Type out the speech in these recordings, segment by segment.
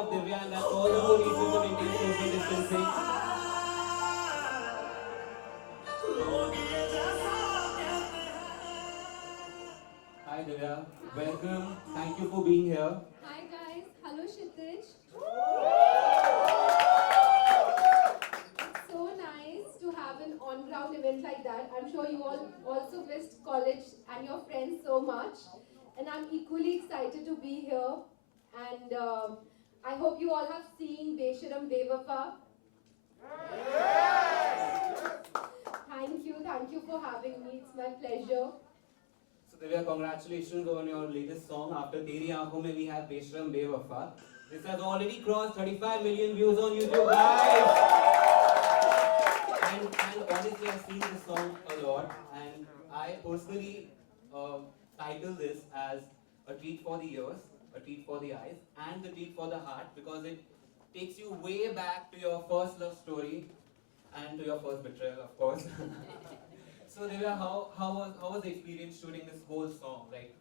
love Divya, and that's all the more reason to maintain social distancing. Hi Divya, welcome. Thank you for being here. Hi guys, hello Kshitij. It's so nice to have an on-ground event like that. I'm sure you all also missed college and your friends so much. And I'm equally excited to be here. And I hope you all have seen Besharam Bewafa. Thank you for having me. It's my pleasure. So Divya, congratulations on your latest song. After Teri Aankhon Mein, we have Besharam Bewafa. This has already crossed 35 million views on YouTube, guys. And honestly, I've seen this song a lot, and I personally title this as a treat for the ears, a treat for the eyes, and the treat for the heart because it takes you way back to your first love story and to your first betrayal, of course. So Divya, how was the experience shooting this whole song? Like,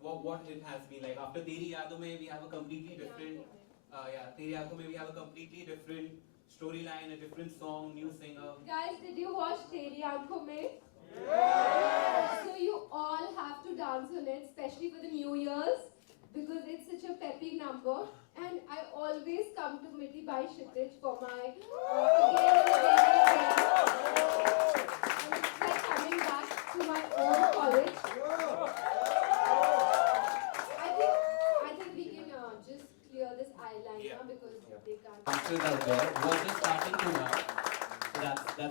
what it has been like after Teri Yaadon Mein, we have a completely different, Teri Aankhon Mein we have a completely different storyline, a different song, new singer. Guys, did you watch Teri Aankhon Mein? So you all have to dance on it, especially for the New Year's, because it's such a peppy number. And I always come to Miti by Kshitij for my again and again. And it's like coming back to my own college. I think we can just clear this eyeliner Yeah. because they can't. Answers out there. Was just starting to now. So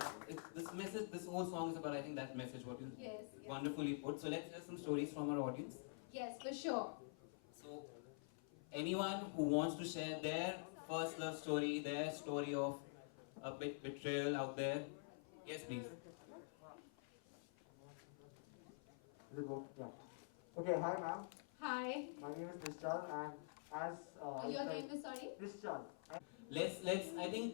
this message. This whole song is about I think that message. What you Yes. Yeah. wonderfully put. So let's hear some stories from our audience. Yes, for sure. So anyone who wants to share their first love story, their story of a bit betrayal out there, yes, please. Will go? Yeah. Okay, hi ma'am. Hi. My name is Nishchal and as Your name is sorry? Nishchal. Let's. I think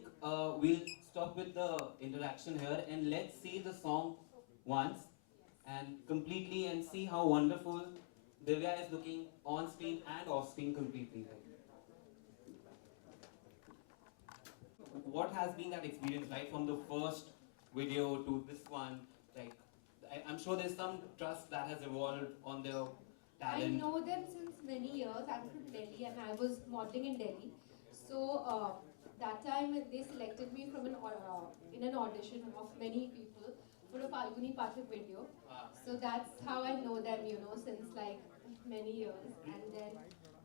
we'll stop with the interaction here and let's see the song once and completely and see how wonderful Divya is looking on screen and off screen completely. What has been that experience like from the first video to this one? Like, I'm sure there's some trust that has evolved on their I talent. know them since many years. I'm from Delhi and I was modeling in Delhi. So that time they selected me from in an audition of many people for a Falguni Pathak video. Ah. So that's how I know them, since like many years. And then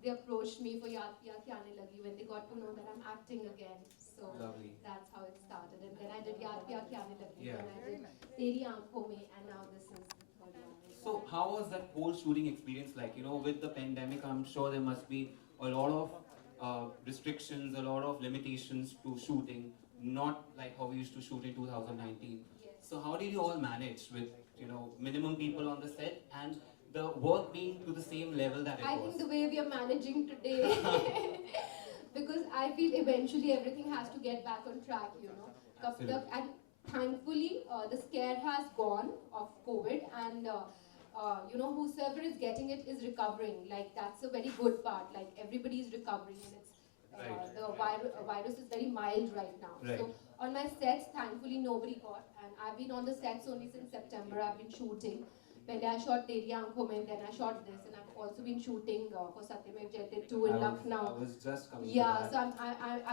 they approached me for Yaad Piya Kya Aane Lagi when they got to know that I'm acting again. So Lovely. that's how it started. And then I did Yaad Piya Kya Aane Lagi. Yeah. And I did Teri Aankhon Mein, and now this is the third one. So how was that whole shooting experience like? With the pandemic, I'm sure there must be a lot of restrictions, a lot of limitations to shooting, not like how we used to shoot in 2019. Yes. So how did you all manage with minimum people on the set and the work being to the same level that it I was? think the way we are managing today, because I feel eventually everything has to get back on track, Kab Absolutely. tak- And thankfully, the scare has gone of COVID, and whosoever is getting it is recovering. Like that's a very good part. Like everybody is recovering, and it's Right. the virus is very mild right now. Right. So on my sets, thankfully nobody got, and I've been on the sets only since September. I've been shooting. When I shot Teri Aankhon Mein, then I shot this, and I've also been shooting for Satyamev Jayate 2 in Lucknow. I was just coming to Yeah, that. so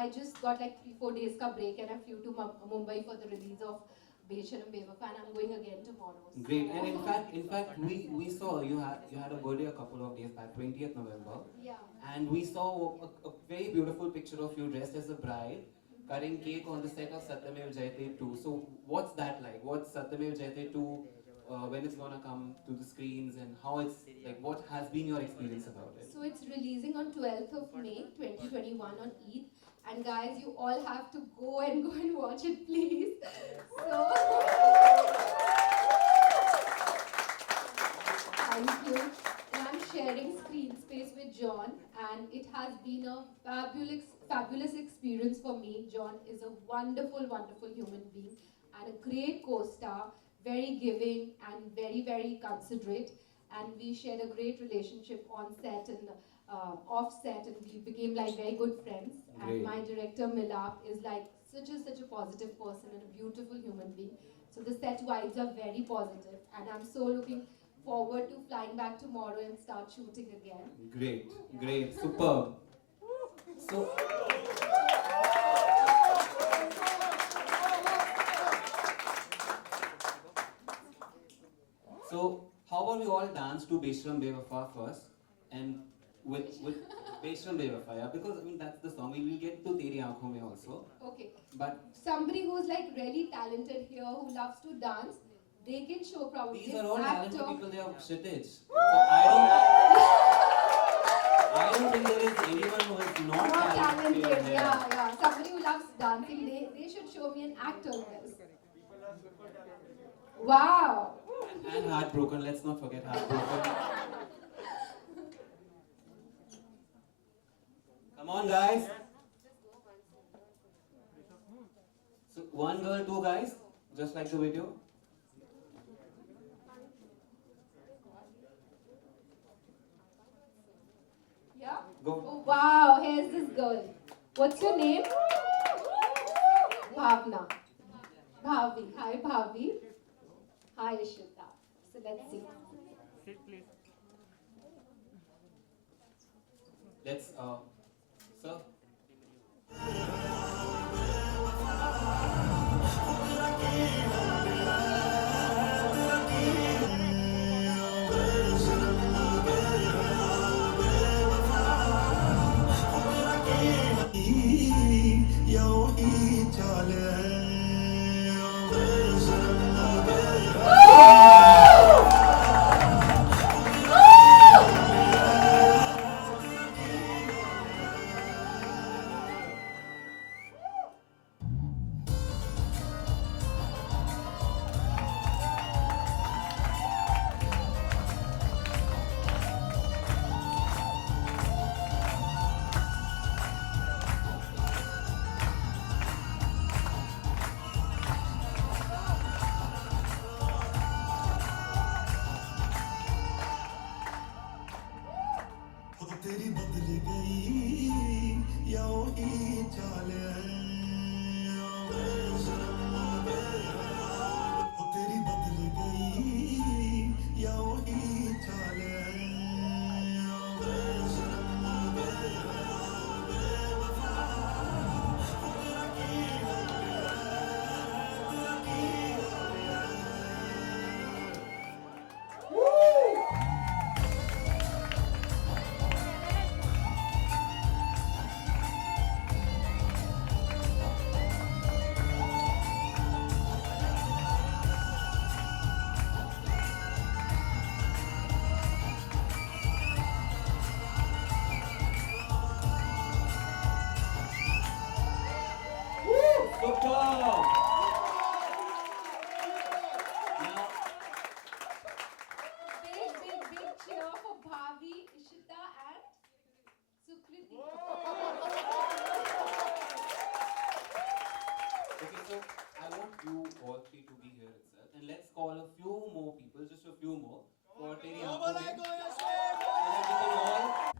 I just got like 3-4 days ka break, and I flew to Mumbai for the release of Besharam Bewafa, and I'm going again tomorrow. So. Great, and in fact, we saw you had a birthday a couple of days back, 20th November, Yeah. and we saw a very beautiful picture of you dressed as a bride, cutting cake on the set of Satyamev Jayate 2. So what's that like? What's Satyamev Jayate 2? When it's gonna come to the screens and how it's like? What has been your experience about it? So it's releasing on 12th of May 2021 on Eid. And guys, you all have to go and watch it, please. So thank you. And I'm sharing screen space with John, and it has been a fabulous experience for me. John is a wonderful human being and a great co-star, very giving and very considerate. And we shared a great relationship on set, and offset, and we became like very good friends. Great. And my director Milap is like such a positive person and a beautiful human being. So the set vibes are very positive, and I'm so looking forward to flying back tomorrow and start shooting again. Great, great, superb. So, so how about we all dance to Beshram Bewafa first, and with Beshram Bewafa, yeah, because I mean that's the song. We will get to Teri Aankhon Mein also, Okay. but Somebody who's like really talented here, who loves to dance, they can show probably. these are all talented actor. people. They are Kshitij. So I don't think there is anyone who is not Not talented. talented, here. yeah. Somebody who loves dancing, they should show me an actor in this. Wow. And Heartbroken. Let's not forget Heartbroken. Come on, guys. So one girl, two guys, just like the video. Yeah? Go. Oh, wow, here's this girl. What's your name? Bhavna. Bhavi. Hi, Bhavi. Hi, Ishita. So let's see. Let's sir. तेरी बदल गई या वही चाल है तेरी बदल गई या वही चाल है Superb. Now, Big cheer for Bhavi, Ishita, and Sukriti. okay, so I want you all three to be here itself, and let's call a few more people, just a few more, for Teri Aankhon Mein, so that we can all.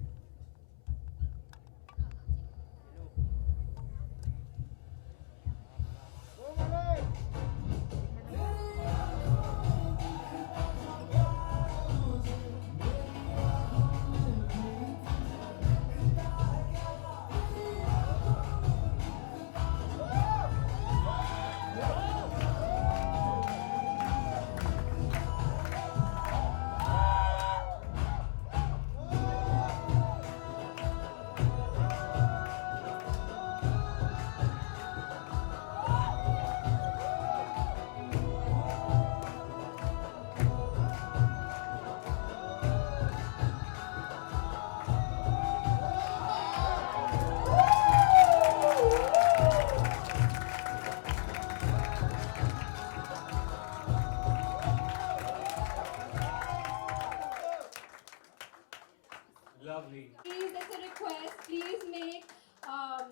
Lovely. Please, that's a request. Please make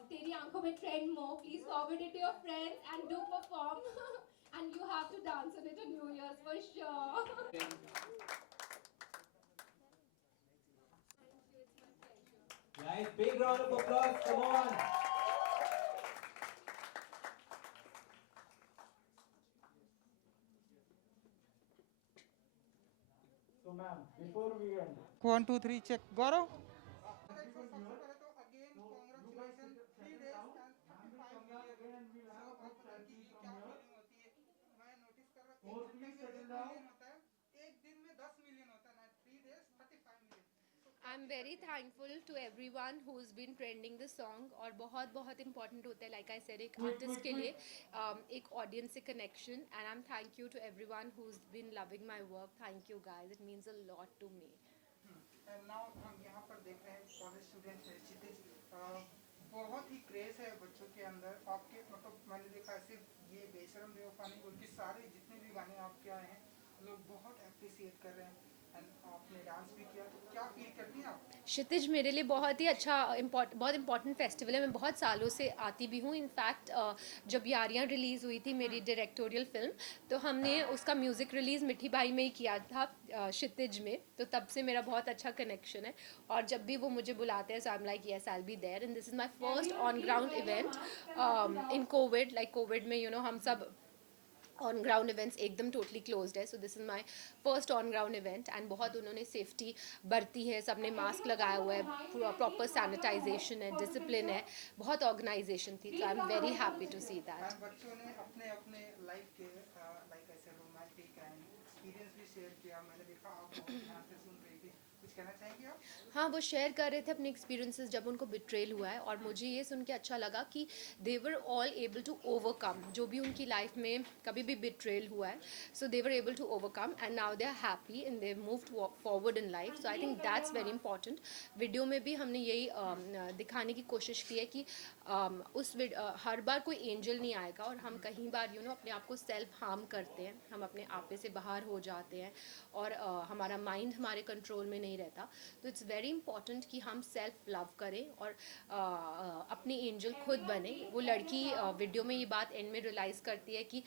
Teri Aankhon Mein trend more. Please forward it to your friends and do perform. And you have to dance on it on New Year's for sure. Thank Thank you. It's my pleasure. Nice, big round of applause, come on. So ma'am, before we end, 1 2 3 check Gaurav. सबसे पहले तो again congratulations 3 days and 35 million. So आप बताइए कि ये क्या feeling होती है? मैं नोटिस कर रहा हूँ 1 घंटे में 1 मिलियन होता है, एक दिन में 10 मिलियन होता है ना, 3 days 35 million. I'm very thankful to everyone who's been trending the song और बहुत बहुत important होता है like I said एक artist के लिए एक audience से connection and I'm thank you to everyone who's been loving my work. Thank you guys, it means a lot to me. And now हम यहाँ पर देख रहे हैं कॉलेज स्टूडेंट है क्षितिज, बहुत ही क्रेज है बच्चों के अंदर आपके, मतलब मैंने देखा सिर्फ ये बेशरम बेवफा नहीं बल्कि सारे जितने भी गाने आपके आए हैं लोग बहुत अप्रिसिएट कर रहे हैं एंड आपने डांस भी किया, तो क्या फील करती हैं आप? क्षितिज मेरे लिए बहुत ही अच्छा बहुत इंपॉर्टेंट फेस्टिवल है, मैं बहुत सालों से आती भी हूँ. इनफैक्ट जब यारियाँ रिलीज़ हुई थी मेरी डायरेक्टोरियल फिल्म, तो हमने उसका म्यूज़िक रिलीज़ मिठी बाई में ही किया था क्षितिज में, तो तब से मेरा बहुत अच्छा कनेक्शन है और जब भी वो मुझे बुलाते हैं so I am like yes I will be there and this is my first on ground event in COVID. Like COVID में हम सब ऑन ग्राउंड इवेंट्स एकदम टोटली क्लोज्ड है, so this is my first on ground event and बहुत उन्होंने safety बरती है, सबने मास्क लगाया हुआ है, प्रॉपर सैनिटाइजेशन है, डिसिप्लिन है, बहुत ऑर्गेनाइजेशन थी, so I am very happy to see that. बच्चों ने अपने अपने लाइफ के लाइक ऐसे रोमांटिक एंड एक्सपीरियंस भी शेयर किया, मैंने देखा आप बहुत ध्यान से सुन रही थी, कुछ कहना चाहेंगे आप? हाँ, वो शेयर कर रहे थे अपने एक्सपीरियंसेस जब उनको बिट्रेल हुआ है और मुझे ये सुन के अच्छा लगा कि they were all able to overcome जो भी उनकी लाइफ में कभी भी बिट्रेल हुआ है, so they were able to overcome and now they are happy and they moved forward in life. So I think that's very important. Video में भी हमने यही दिखाने की कोशिश की है कि हर बार कोई एंजल नहीं आएगा और हम कहीं बार अपने आप को सेल्फ हार्म करते हैं, हम अपने आपे से बाहर हो जाते हैं और हमारा माइंड हमारे कंट्रोल में नहीं रहता. तो इट्स वेरी इंपॉर्टेंट कि हम सेल्फ लव करें और अपनी एंजल खुद बने. वो लड़की वीडियो में ये बात एंड में रियलाइज़ करती है कि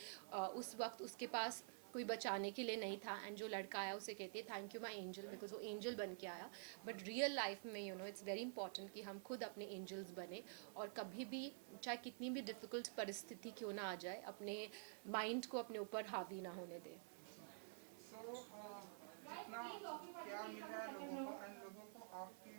उस वक्त उसके पास कोई बचाने के लिए नहीं था एंड जो लड़का आया उसे कहती है thank you my angel, because वो एंजल बन के आया. बट रियल लाइफ में इट्स वेरी इंपॉर्टेंट कि हम खुद अपने एंजल्स बने और कभी भी चाहे कितनी भी डिफ़िकल्ट परिस्थिति क्यों ना आ जाए अपने माइंड को अपने ऊपर हावी ना होने दें. जितना क्या मिल रहा है लोगों को एंड लोगों को आपके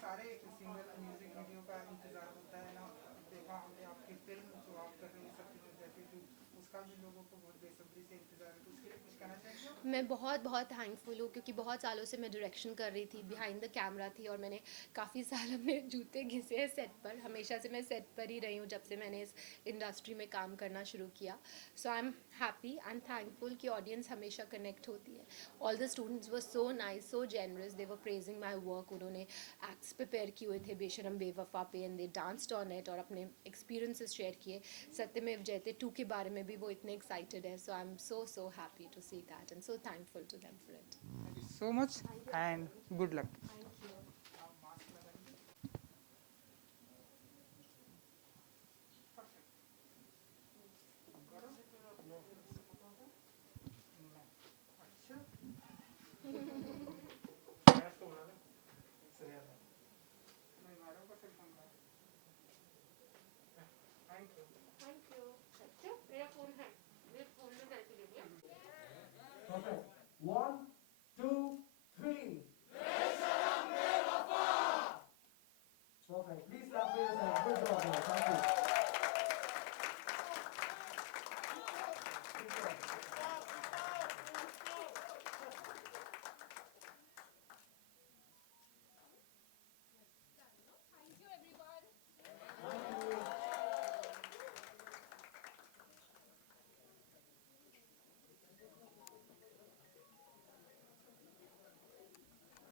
सारे सिंगल म्यूजिक वीडियो का इंतजार होता है ना, देखा हमने आपकी फिल्म जो आप कर रही हैं सत्यमेव जयते टू, उसका भी लोगों को बहुत बेसब्री से इंतजार है, तो उसके लिए कुछ कहना चाहिए? मैं बहुत बहुत थैंकफुल हूँ क्योंकि बहुत सालों से मैं डायरेक्शन कर रही थी, बिहाइंड द कैमरा थी और मैंने काफ़ी साल अपने जूते घिसे हैं सेट पर. हमेशा से मैं सेट पर ही रही हूँ जब से मैंने इस इंडस्ट्री में काम करना शुरू किया. So I am happy and thankful कि ऑडियंस हमेशा कनेक्ट होती है. All the students were so nice, so generous, they were praising my work. उन्होंने एक्ट्स प्रिपेयर किए हुए थे बेशरम बेवफा पे and they danced on it और अपने एक्सपीरियंसेस शेयर किए. सत्यमेव जयते 2 के बारे में भी वो इतने एक्साइटेड है. So I am so happy to see that and so thankful to them for it. Thank you so much and good luck. Thank you. Thank you. मेरा फोन है, मेरे फोन में सेल्फी ले लिया. Perfect.